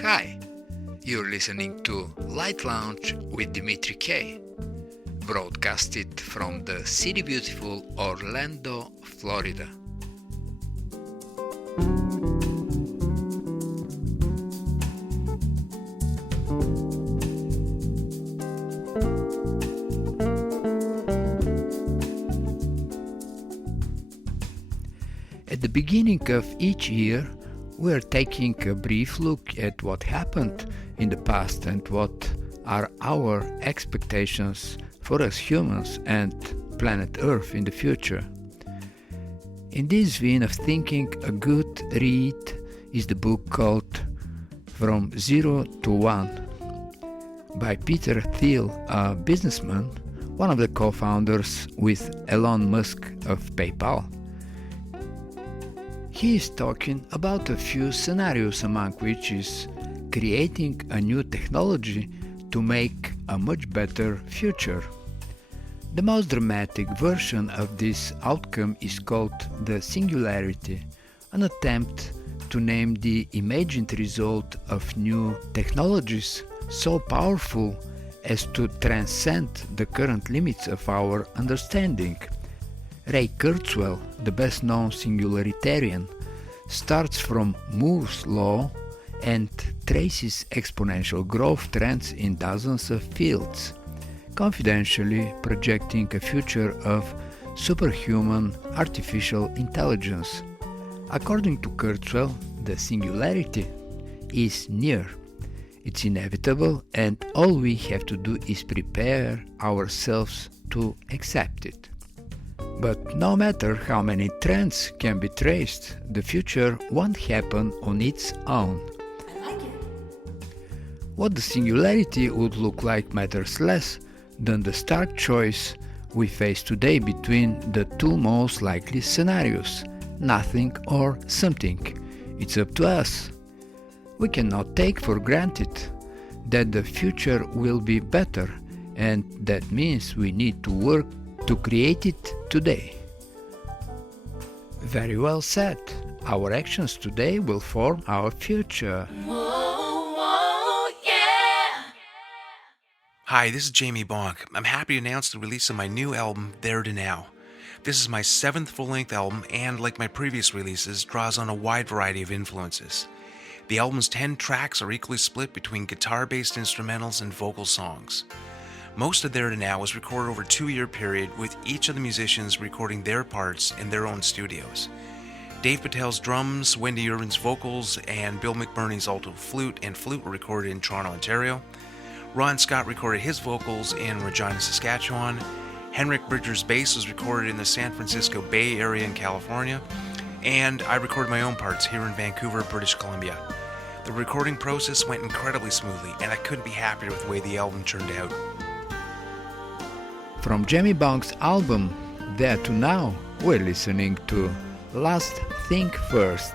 Hi, you're listening to Light Lounge with Dimitri K, broadcasted from the city beautiful Orlando, Florida. At the beginning of each year, we are taking a brief look at what happened in the past and what are our expectations for us humans and planet Earth in the future. In this vein of thinking, a good read is the book called From Zero to One by Peter Thiel, a businessman, one of the co-founders with Elon Musk of PayPal. He is talking about a few scenarios, among which is creating a new technology to make a much better future. The most dramatic version of this outcome is called the singularity, an attempt to name the imagined result of new technologies so powerful as to transcend the current limits of our understanding. Ray Kurzweil, the best-known singularitarian, starts from Moore's law and traces exponential growth trends in dozens of fields, confidentially projecting a future of superhuman artificial intelligence. According to Kurzweil, the singularity is near. It's inevitable, and all we have to do is prepare ourselves to accept it. But no matter how many trends can be traced, the future won't happen on its own. I like it. What the singularity would look like matters less than the stark choice we face today between the two most likely scenarios, nothing or something. It's up to us. We cannot take for granted that the future will be better, and that means we need to work to create it today. Very well said. Our actions today will form our future. Whoa, whoa, yeah! Hi, this is Jamie Bonk. I'm happy to announce the release of my new album, There to Now. This is my 7th full-length album and, like my previous releases, draws on a wide variety of influences. The album's 10 tracks are equally split between guitar-based instrumentals and vocal songs. Most of There to Now was recorded over a 2-year period, with each of the musicians recording their parts in their own studios. Dave Patel's drums, Wendy Irvin's vocals, and Bill McBurney's alto flute and flute were recorded in Toronto, Ontario. Ron Scott recorded his vocals in Regina, Saskatchewan. Henrik Bridger's bass was recorded in the San Francisco Bay Area in California. And I recorded my own parts here in Vancouver, British Columbia. The recording process went incredibly smoothly, and I couldn't be happier with the way the album turned out. From Jamie Bonk's album There to Now, we're listening to Last Thing First.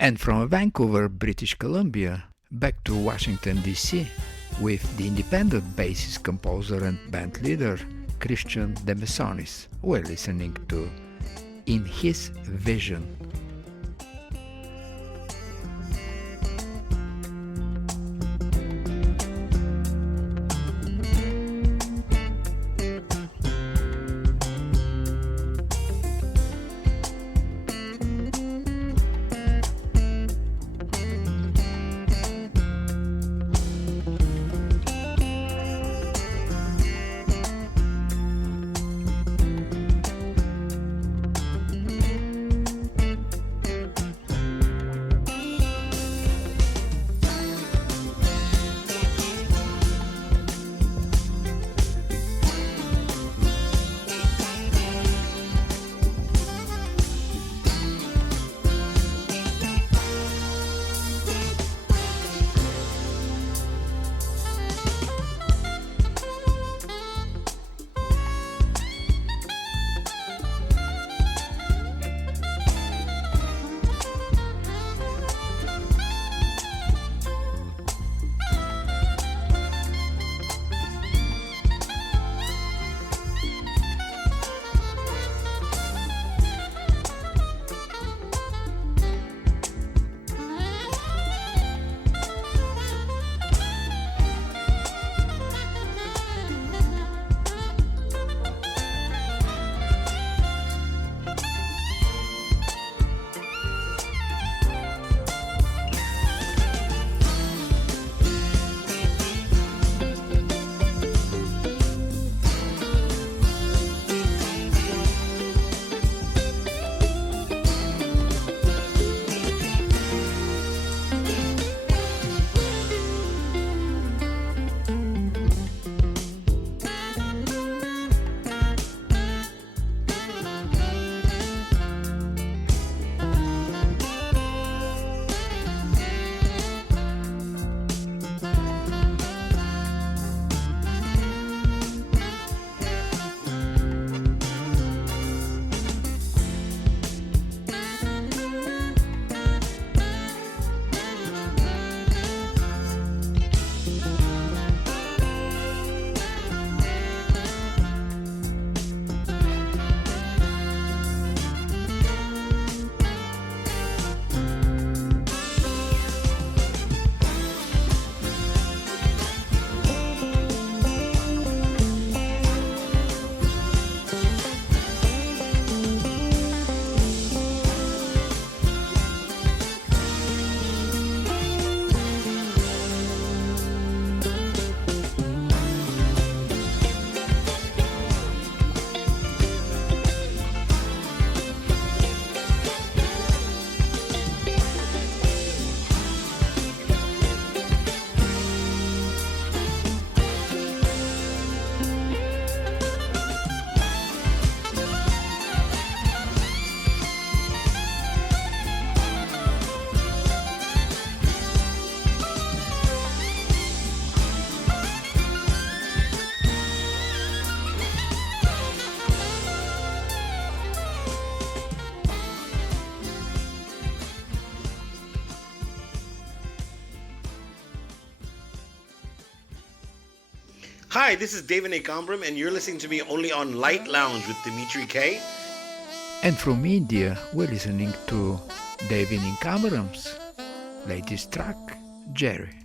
And from Vancouver, British Columbia, back to Washington, D.C., with the independent bassist, composer, and band leader Christian de Mesones. We're listening to In His Vision. Hi, this is Devan Ekambaram, and you're listening to me only on Light Lounge with Dimitri K. And from India, we're listening to Devan Ekambaram's latest track, Jerry.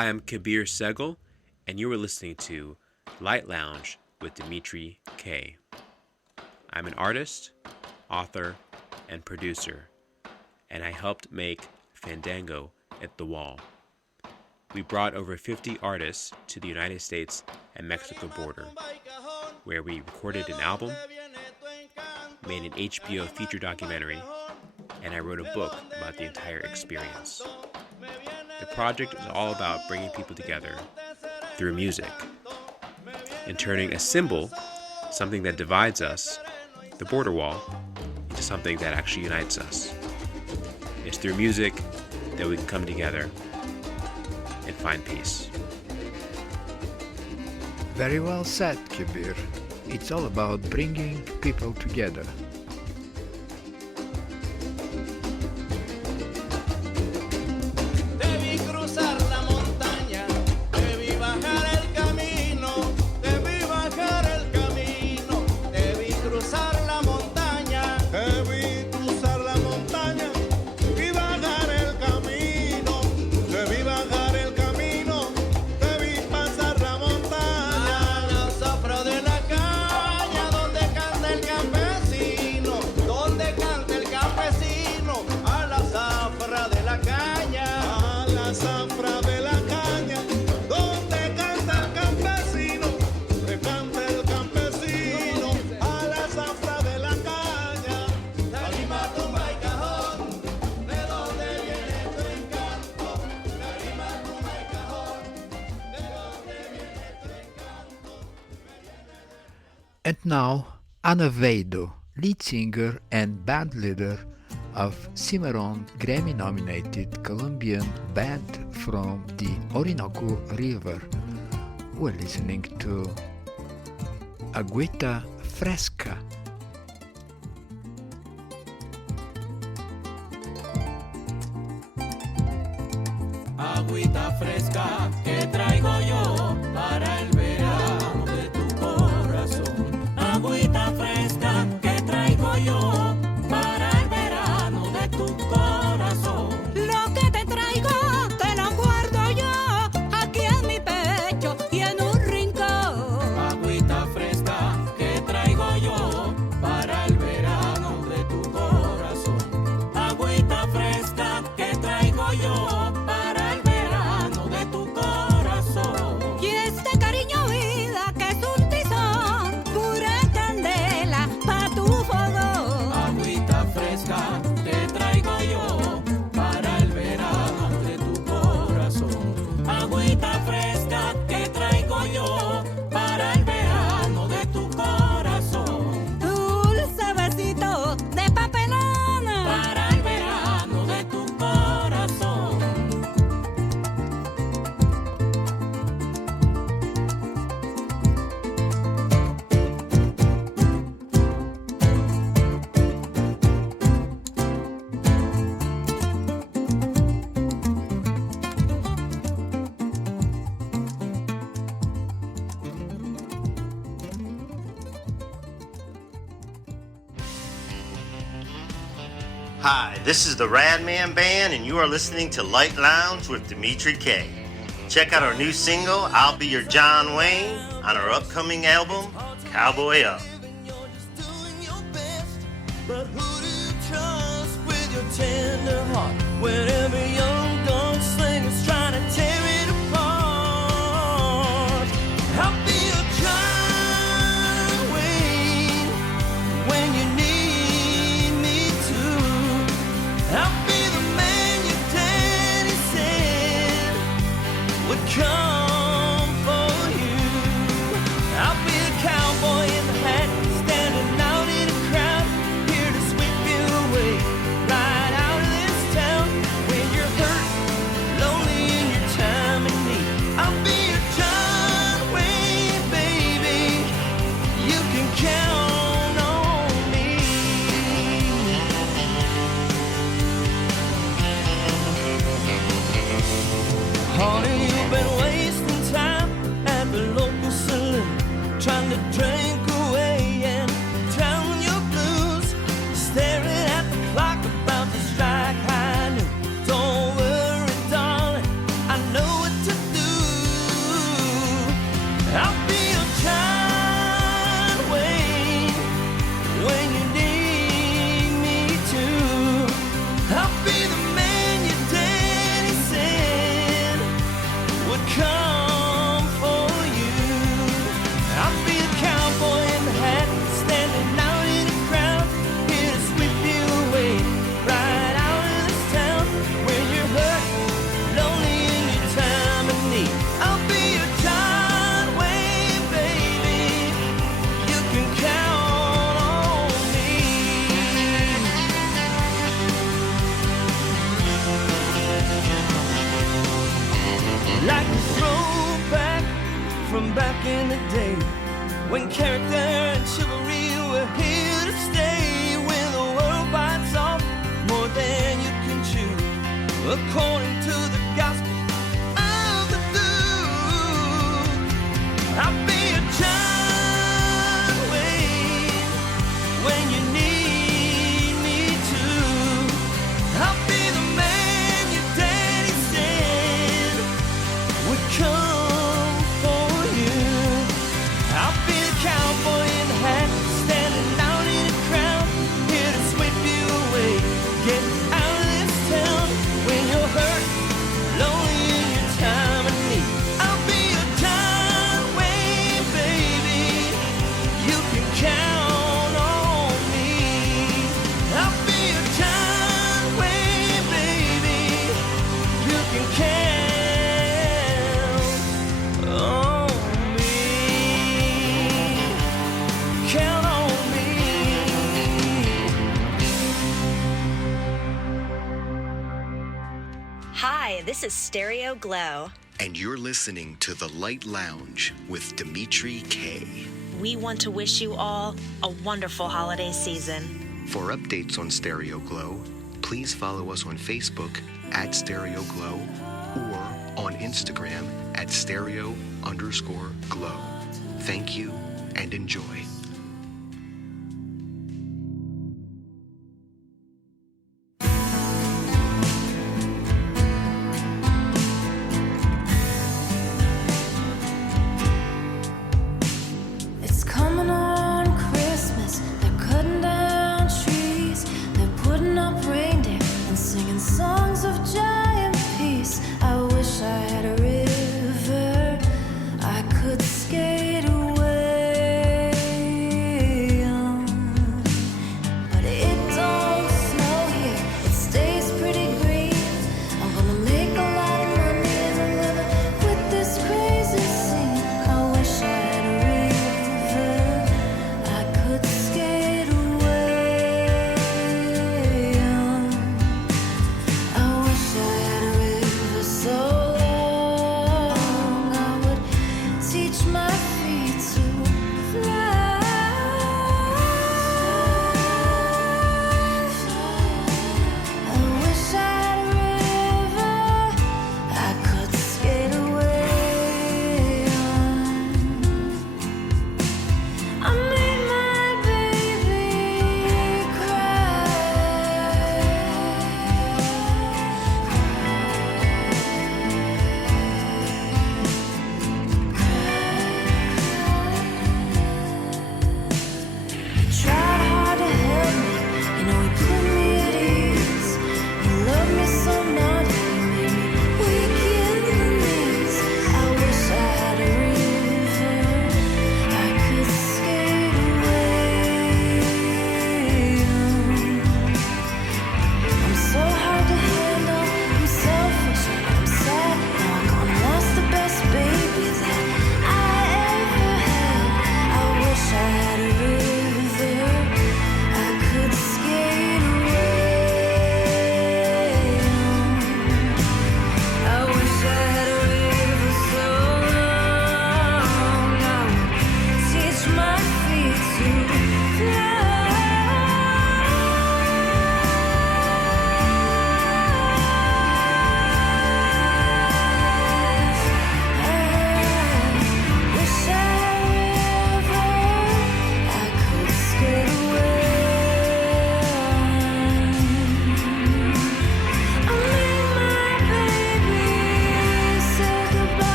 Hi, I'm Kabir Sehgal, and you are listening to Light Lounge with Dimitri K. I'm an artist, author, and producer, and I helped make Fandango at the Wall. We brought over 50 artists to the United States and Mexico border, where we recorded an album, made an HBO feature documentary, and I wrote a book about the entire experience. The project is all about bringing people together through music and turning a symbol, something that divides us, the border wall, into something that actually unites us. It's through music that we can come together and find peace. Very well said, Kabir. It's all about bringing people together. And now, Veydó, lead singer and band leader of Cimarron Grammy-nominated Colombian band from the Orinoco River. We're listening to Agüita Fresca. Agüita fresca que traigo yo para el verano de tu corazón. Agüita fresca que traigo yo para el verano de tu corazón. Lo que te traigo te lo guardo yo aquí en mi pecho y en un rincón. Agüita fresca que traigo yo para el verano de tu corazón. Agüita fresca que traigo yo para el verano de tu corazón. Y este cariño vida que es un tizón, pura candela pa' tu fogón. Agüita fresca que traigo yo para el verano de tu corazón. Agüita fresca que traigo yo para el verano de tu corazón. Dulce besito de papelona Para el verano de tu corazón. Hi, this is the Radman Band, and you are listening to Light Lounge with Dimitri K. Check out our new single, I'll Be Your John Wayne, on our upcoming album, Cowboy Up. But who do you trust with your tender heart when every young gunslinger's trying to tear it apart? I'll be your John Wayne when you need me to. I'll be the man your daddy said would come for you. I'll be the cowboy in the hat, standing out in a crowd, here to sweep you away, right out of this town. When you're hurt, lonely in your time of need, I'll be your John Wayne, baby. You can count on me. Honey, you've been wasting time at the local saloon, trying to drink away and drown your blues, staring at the clock about to strike high noon. Don't worry, darling, I know what to do. back in the day when character and chivalry were here to stay. When the world bites off more than you can chew, according to the gospel of the Duke. I'll be a John Wayne when you need me to. I'll be the man your daddy said would come for you. I'll be the cowboy in the hat, standing out in a crowd, here to sweep you away. Get out of this town when you're hurt, lonely in your time of need. I'll be a John Wayne, baby. You can count on me. I'll be a John Wayne, baby. You can count on me. Count on me. Hi, this is Stereo Glow. And you're listening to The Light Lounge with Dimitri K. We want to wish you all a wonderful holiday season. For updates on Stereo Glow, please follow us on Facebook at Stereo Glow or on Instagram at stereo_glow. Thank you and enjoy. It's coming on Christmas. They're cutting down trees. They're putting up reindeer and singing songs of joy and peace. I wish I had a river I could skate away on. But it don't snow here. It stays pretty green. I'm gonna make a lot of money living with this crazy scene. I wish I had a river I could skate away on. I wish I had a river so long I would teach my feet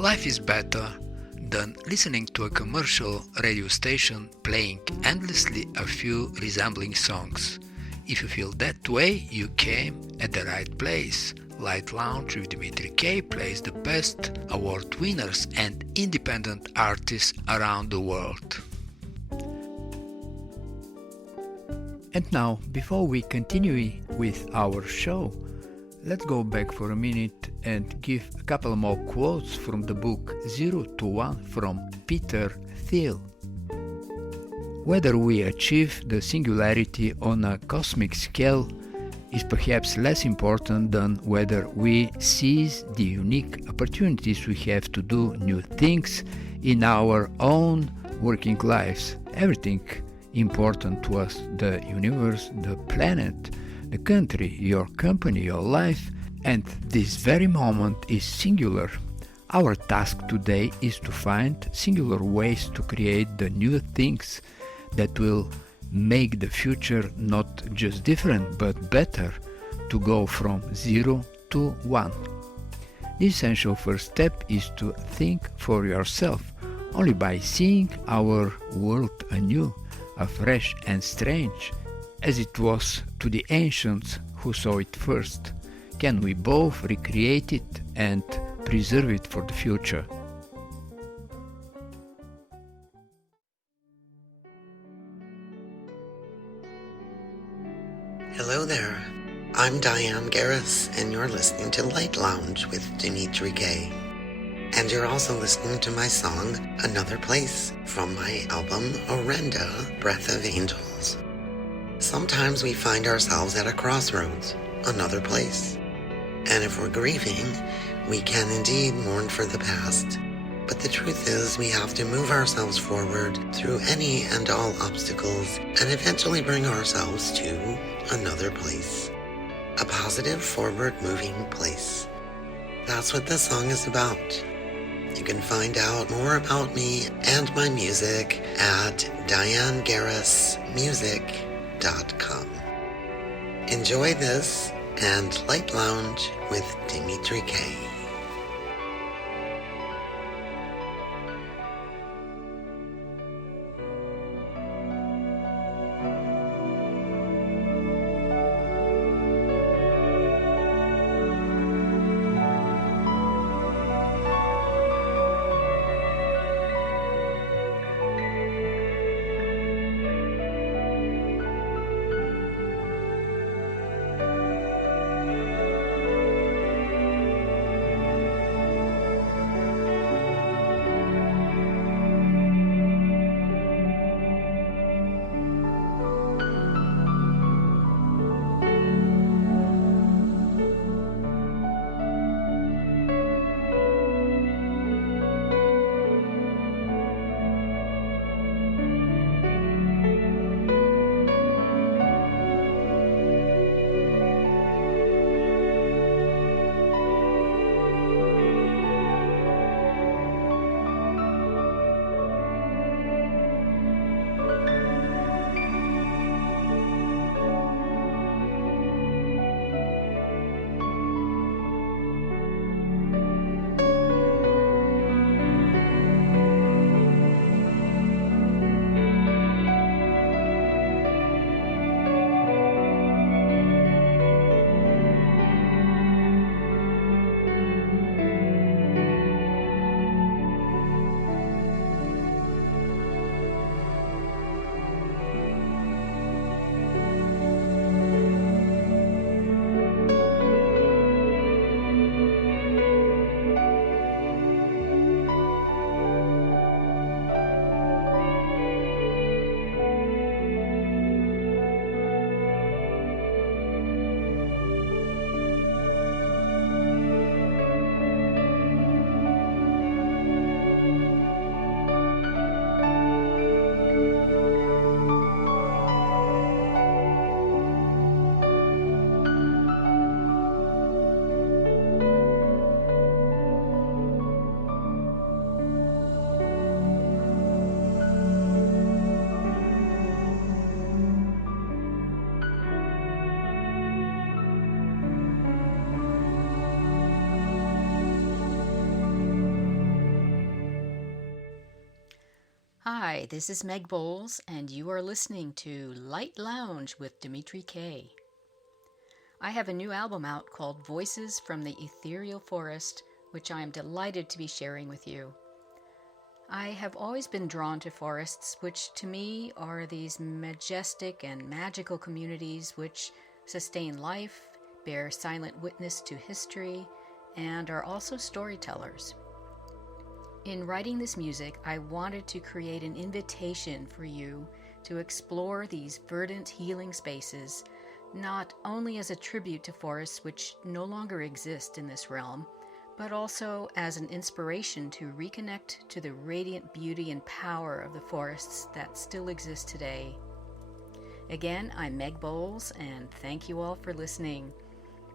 Life is better than listening to a commercial radio station playing endlessly a few resembling songs. If you feel that way, you came at the right place. Light Lounge with Dimitri K plays the best award winners and independent artists around the world. And now, before we continue with our show, let's go back for a minute and give a couple more quotes from the book 0 to 1 from Peter Thiel. Whether we achieve the singularity on a cosmic scale is perhaps less important than whether we seize the unique opportunities we have to do new things in our own working lives. Everything important to us, the universe, the planet, the country, your company, your life, and this very moment is singular. Our task today is to find singular ways to create the new things that will make the future not just different but better, to go from 0 to 1. The essential first step is to think for yourself. Only by seeing our world anew, afresh and strange, as it was to the ancients who saw it first, can we both recreate it and preserve it for the future. Hello there, I'm Dyan, Garris, and you're listening to Light Lounge with Dimitri K. And you're also listening to my song, Another Place, from my album, Orenda, Breath of Angels. Sometimes we find ourselves at a crossroads, another place. And if we're grieving, we can indeed mourn for the past. But the truth is, we have to move ourselves forward through any and all obstacles and eventually bring ourselves to another place. A positive, forward-moving place. That's what this song is about. You can find out more about me and my music at DyanGarrisMusic.com. Enjoy this and Light Lounge with Dimitri K. Hi, this is Meg Bowles, and you are listening to Light Lounge with Dimitri K. I have a new album out called Voices from the Ethereal Forest, which I am delighted to be sharing with you. I have always been drawn to forests, which to me are these majestic and magical communities which sustain life, bear silent witness to history, and are also storytellers. In writing this music, I wanted to create an invitation for you to explore these verdant healing spaces, not only as a tribute to forests which no longer exist in this realm, but also as an inspiration to reconnect to the radiant beauty and power of the forests that still exist today. Again, I'm Meg Bowles, and thank you all for listening.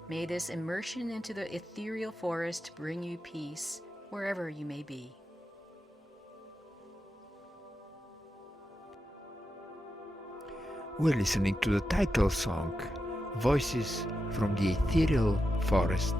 May this immersion into the ethereal forest bring you peace wherever you may be. We're listening to the title song, Voices from the Ethereal Forest.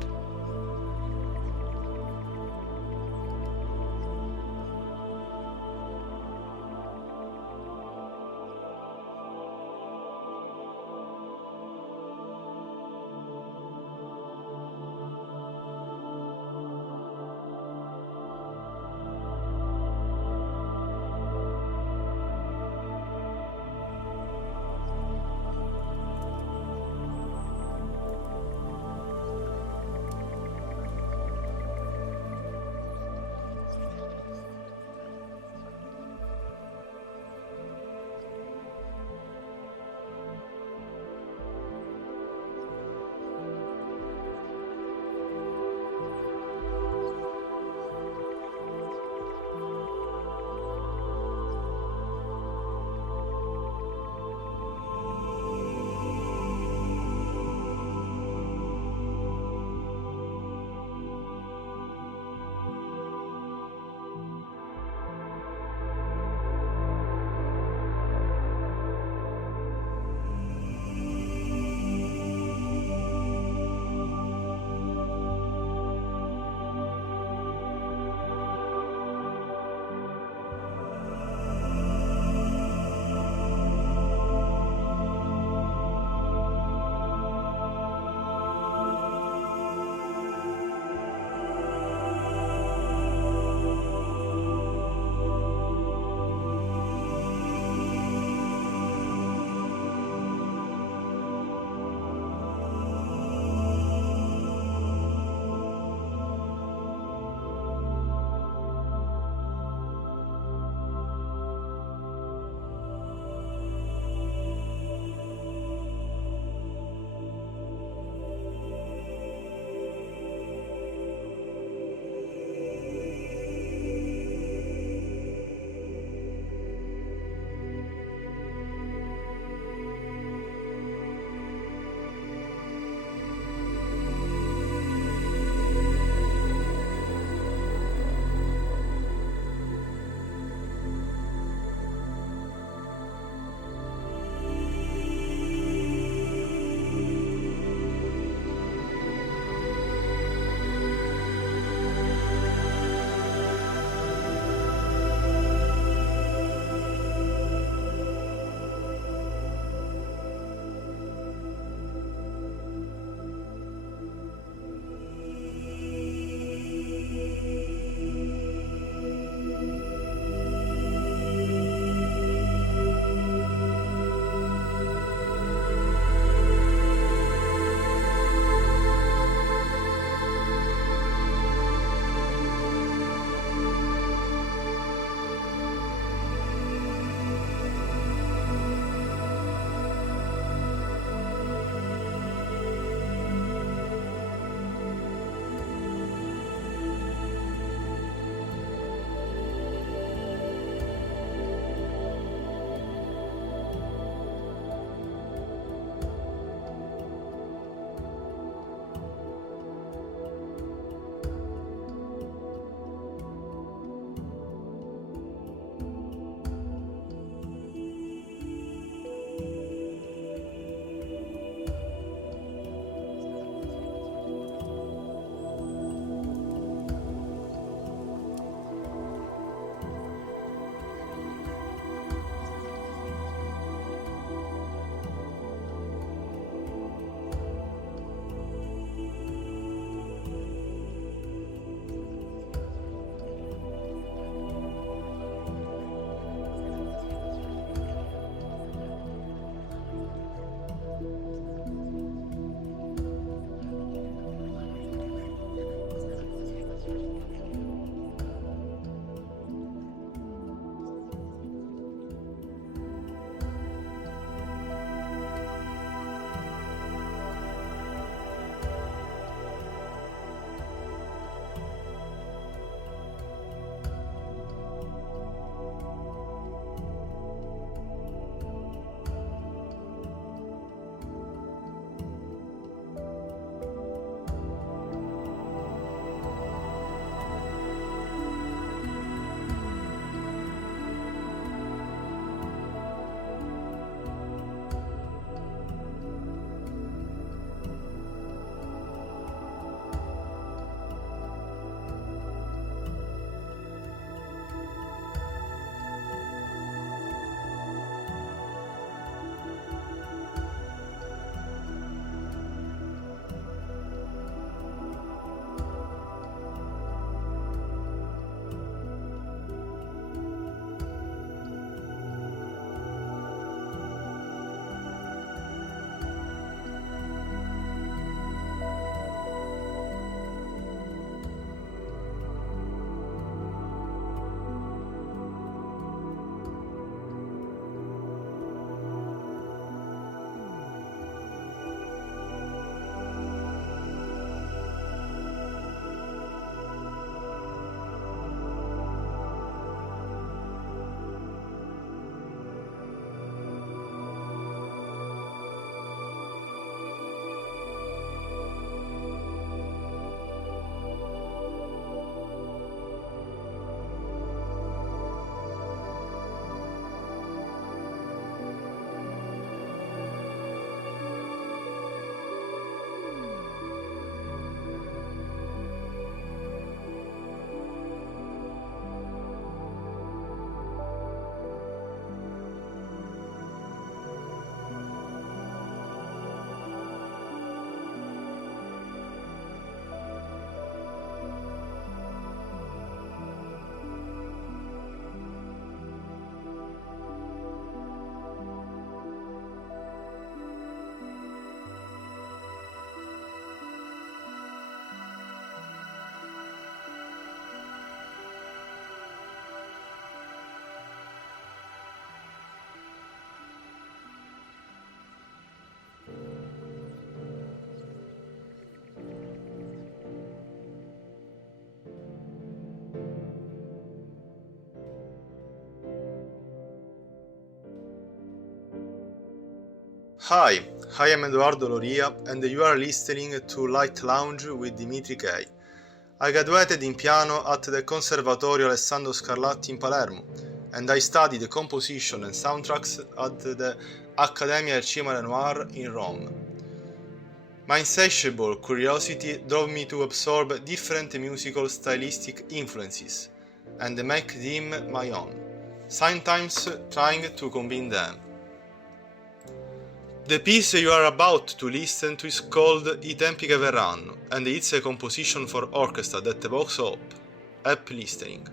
Hi, I am Edoardo Loria and you are listening to Light Lounge with Dimitri K. I graduated in piano at the Conservatorio Alessandro Scarlatti in Palermo and I studied composition and soundtracks at the Accademia del Cinema Renoir in Rome. My insatiable curiosity drove me to absorb different musical stylistic influences and make them my own, sometimes trying to combine them. The piece you are about to listen to is called I tempi che verranno, and it's a composition for orchestra that evokes hope. Happy listening.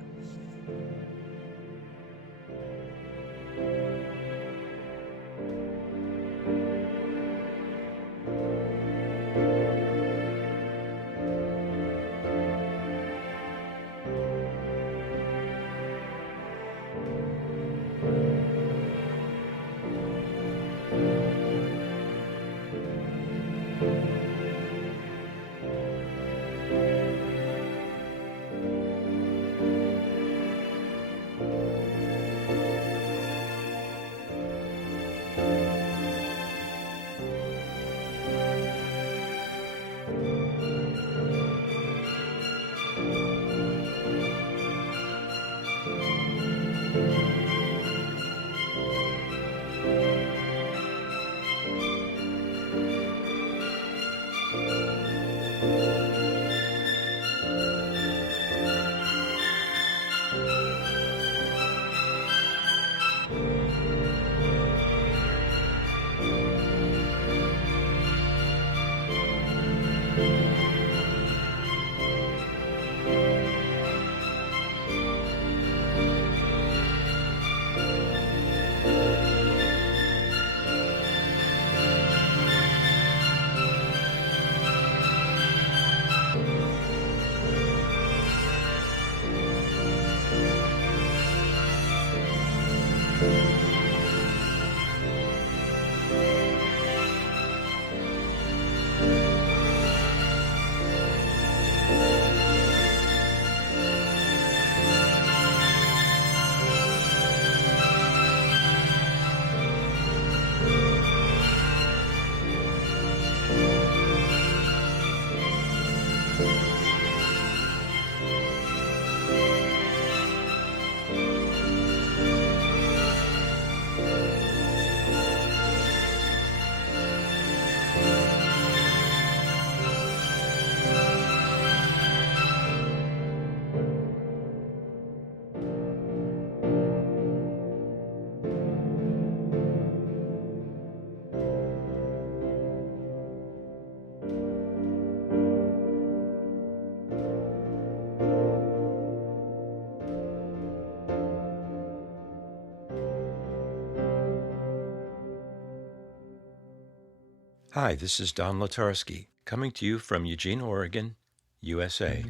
Hi, this is Don Latarski, coming to you from Eugene, Oregon, USA,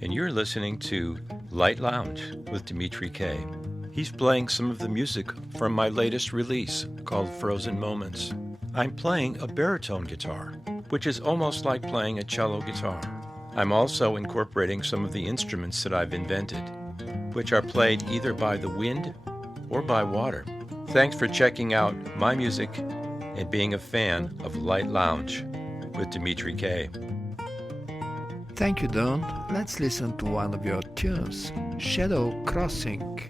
and you're listening to Light Lounge with Dimitri K. He's playing some of the music from my latest release called Frozen Moments. I'm playing a baritone guitar, which is almost like playing a cello guitar. I'm also incorporating some of the instruments that I've invented, which are played either by the wind or by water. Thanks for checking out my music and being a fan of Light Lounge with Dimitri K. Thank you, Don. Let's listen to one of your tunes, Shadow Crossing.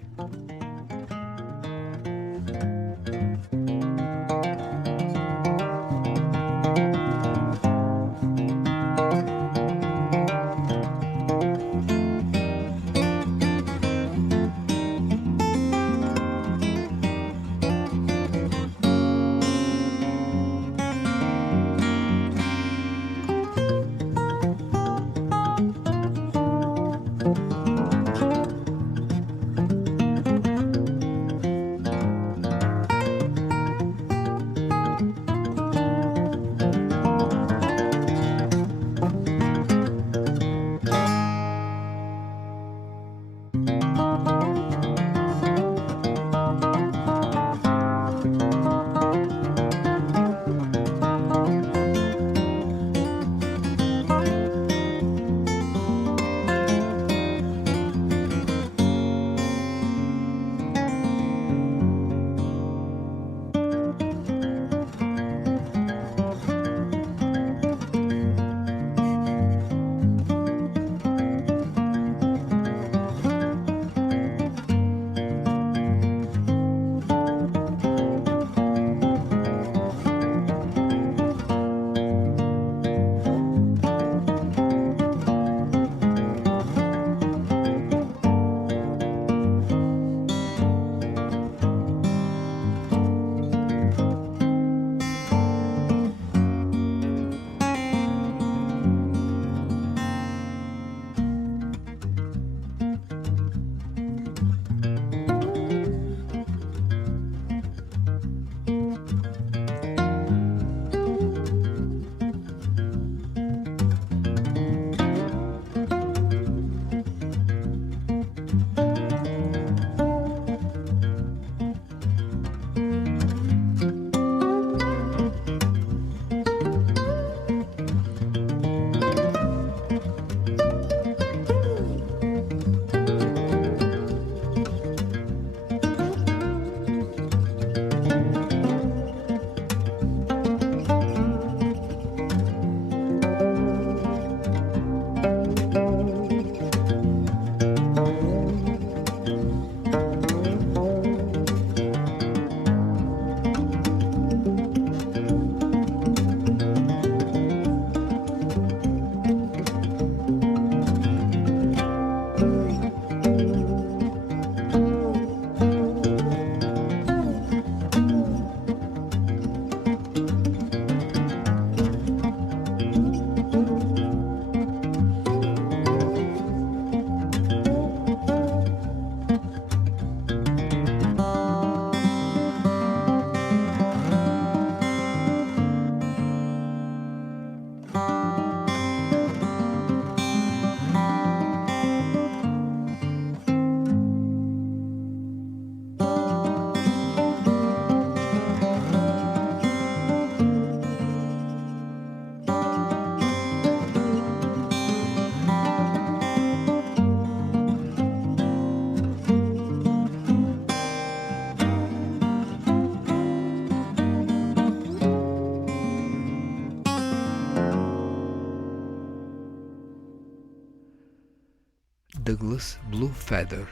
Douglas Blue Feather.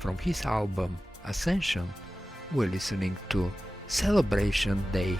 From his album Ascension, we're listening to Celebration Day.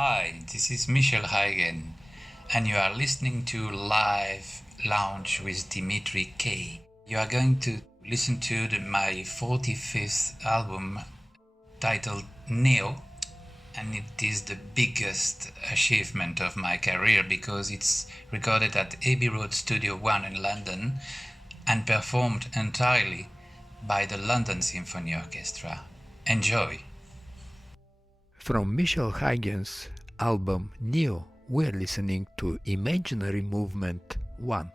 Hi, this is Michel Huygen, and you are listening to Live Lounge with Dimitri K. You are going to listen to my 45th album, titled Neo, and it is the biggest achievement of my career because it's recorded at Abbey Road Studio 1 in London and performed entirely by the London Symphony Orchestra. Enjoy! From Michel Huygen's album Neo, we're listening to Imaginary Movement 1.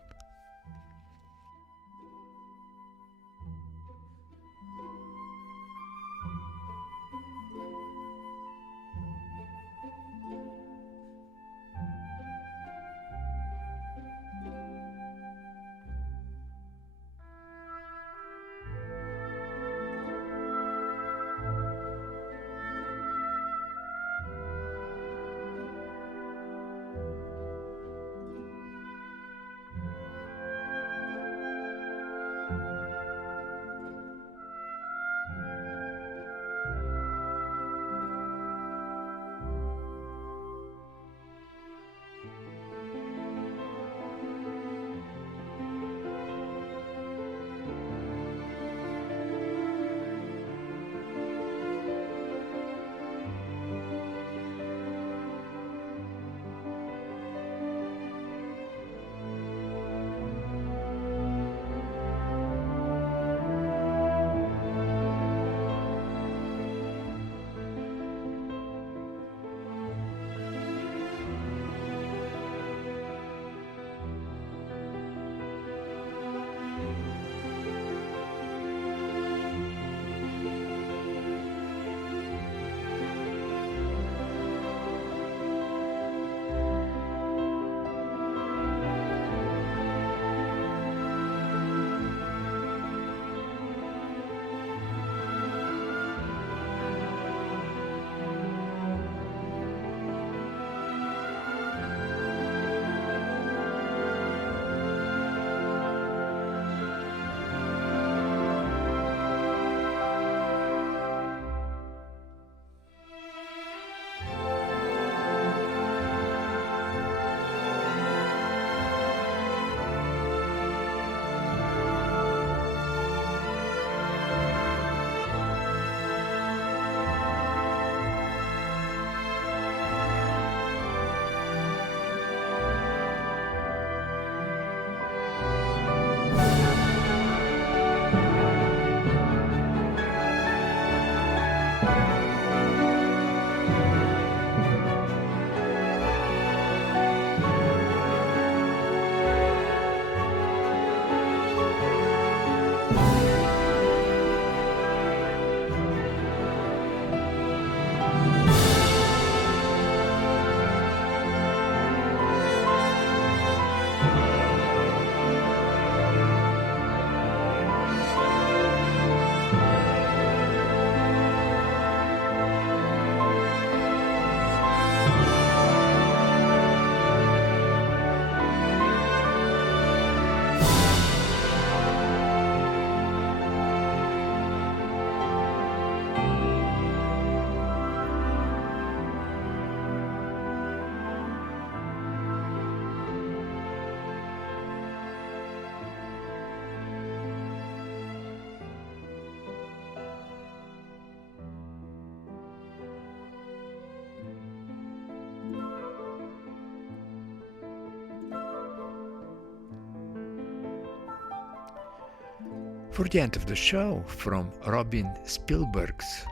For the end of the show, from Robin Spielberg's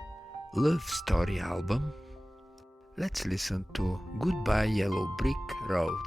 Love Story album, let's listen to Goodbye Yellow Brick Road.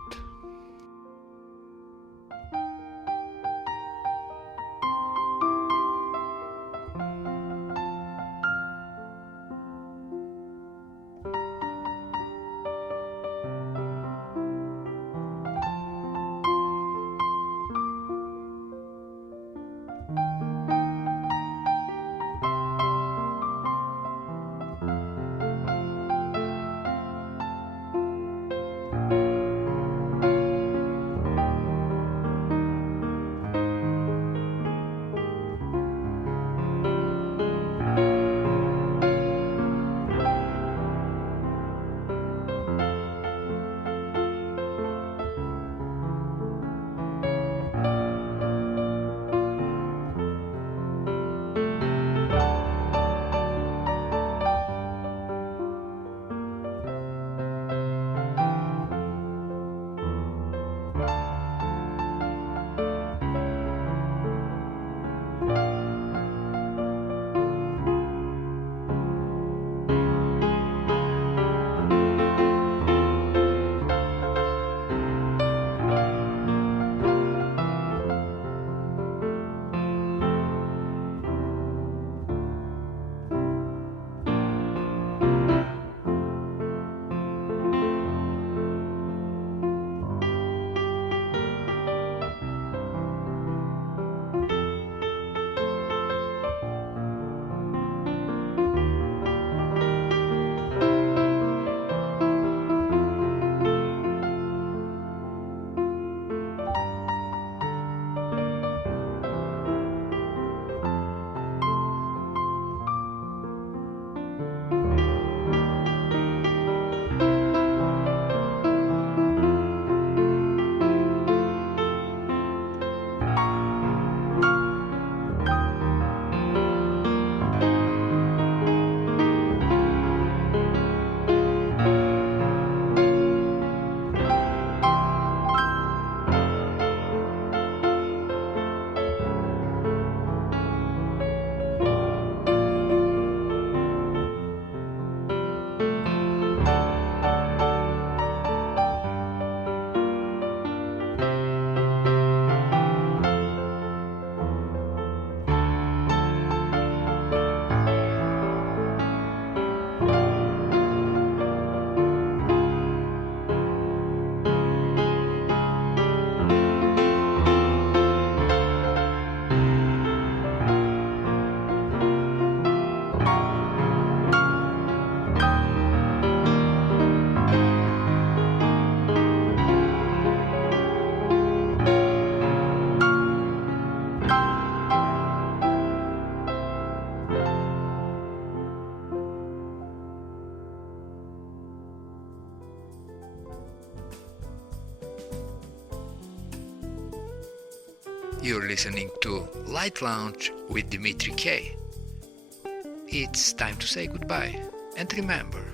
You're listening to Light Lounge with Dimitri K. It's time to say goodbye, and remember,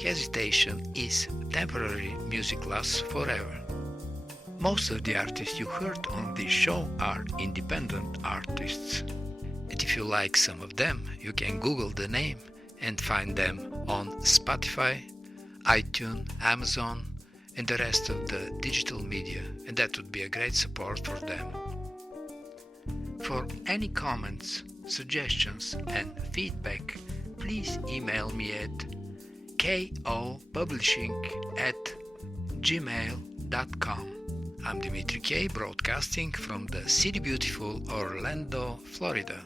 hesitation is temporary, music lasts forever. Most of the artists you heard on this show are independent artists. And if you like some of them, you can Google the name and find them on Spotify, iTunes, Amazon, and the rest of the digital media, and that would be a great support for them. For any comments, suggestions, and feedback, please email me at kopublishing@gmail.com. I'm Dimitri K, broadcasting from the city beautiful Orlando, Florida.